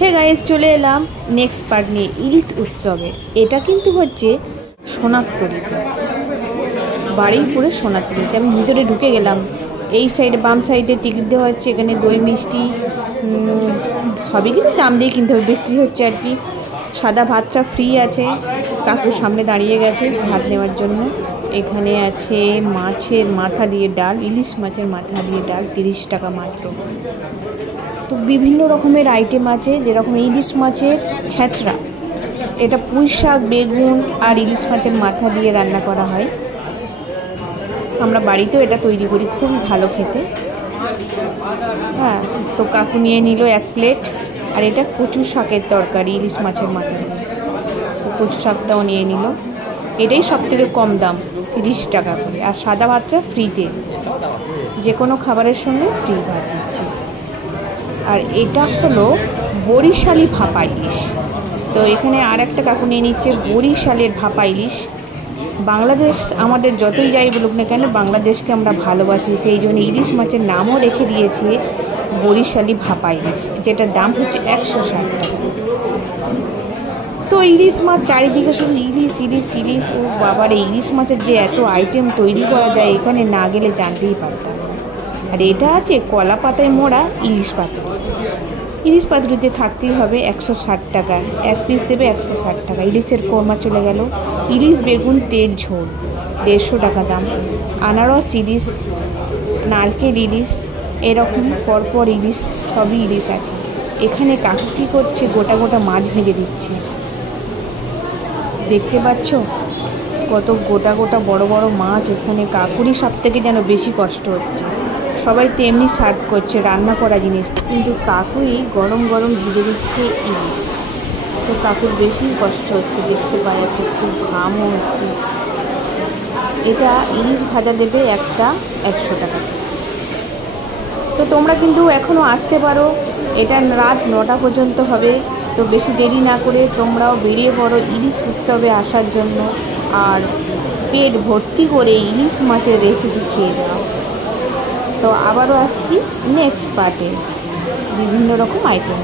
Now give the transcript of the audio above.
Hey guys, চলে এলাম next part নিয়ে, ইলিশ উৎসবে। এটা কিন্তু হচ্ছে সোনারতরীতে, বারুইপুরের সোনারতরীতে। আমি ভিতরে ঢুকে গেলাম। এই সাইডে বাম সাইডে টিকিট দেওয়া হচ্ছে। এখানে দই মিষ্টি সবই কিন্তু দাম দিয়ে কিনতে হবে, বিক্রি হচ্ছে আর কি। সাদা ভাত চা ফ্রি আছে। কাকুর সামনে দাঁড়িয়ে গেছে ভাত নেওয়ার জন্য। এখানে আছে মাছের মাথা দিয়ে ডাল, ইলিশ মাছের মাথা দিয়ে ডাল, 30 টাকা মাত্র। তো বিভিন্ন রকমের আইটেম আছে, যেরকম ইলিশ মাছের ছেঁচড়া, এটা পুঁই শাক, বেগুন আর ইলিশ মাছের মাথা দিয়ে রান্না করা হয়। আমরা বাড়িতেও এটা তৈরি করি, খুব ভালো খেতে। হ্যাঁ, তো কাকু নিয়ে নিল 1 প্লেট। আর এটা কচু শাকের তরকারি, ইলিশ মাছের মাথা দিয়ে। তো কচু শাকটাও নিয়ে নিল। এটাই সবথেকে কম দাম, 30 টাকা করে। আর সাদা ভাতটা ফ্রিতে, যে কোনো খাবারের সঙ্গে ফ্রি ভাত দিচ্ছে। আর এটা হলো বরিশালি ভাপা ইলিশ। তো এখানে আর একটা কাকু নিয়ে নিচ্ছে বরিশালের ভাপা ইলিশ। বাংলাদেশ আমাদের যতই যাই বলুক না কেন, বাংলাদেশকে আমরা ভালোবাসি, সেই জন্য ইলিশ মাছের নামও রেখে দিয়েছে বরিশালি ভাপা ইলিশ, যেটার দাম হচ্ছে 160 টাকা। তো ইলিশ মাছ চারিদিকে শুধু ইলিশ ইলিশ ইলিশ। ও বাবার, ইলিশ মাছের যে এত আইটেম তৈরি করা যায়, এখানে না গেলে জানতেই পারতাম না। আর এটা আছে কলা পাতায় মোড়া ইলিশ পাতুরি। ইলিশ পাতুরিতে থাকতেই হবে 160 টাকা, 1 পিস দেবে 160 টাকা। ইলিশের কোরমা চলে গেল। ইলিশ বেগুন তেল ঝোল 150 টাকা দাম। আনারস ইলিশ, নারকেল ইলিশ, এরকম পরপর ইলিশ, সবই ইলিশ আছে। এখানে কাকু কী করছে, গোটা গোটা মাছ ভেজে দিচ্ছে। দেখতে পাচ্ছ কত গোটা গোটা বড় বড় মাছ। এখানে কাকুরই সব থেকে যেন বেশি কষ্ট হচ্ছে। সবাই তেমনি সার্ভ করছে রান্না করা জিনিস, কিন্তু কাকুই গরম গরম ভেজে দিচ্ছে ইলিশ। তো কাকুর বেশি কষ্ট হচ্ছে, দেখতে পাওয়া যাচ্ছে, খুব ঘামও হচ্ছে। এটা ইলিশ ভাজা দেবে একটা 100 টাকা পিস। তো তোমরা কিন্তু এখনও আসতে পারো, এটা রাত 9টা পর্যন্ত হবে। তো বেশি দেরি না করে তোমরাও বেরিয়ে পড়ো ইলিশ উৎসবে আসার জন্য। আর পেট ভর্তি করে ইলিশ মাছের রেসিপি খেয়ে যাও। তো আবারও আসছি নেক্সট পার্টে বিভিন্ন রকম আইটেম।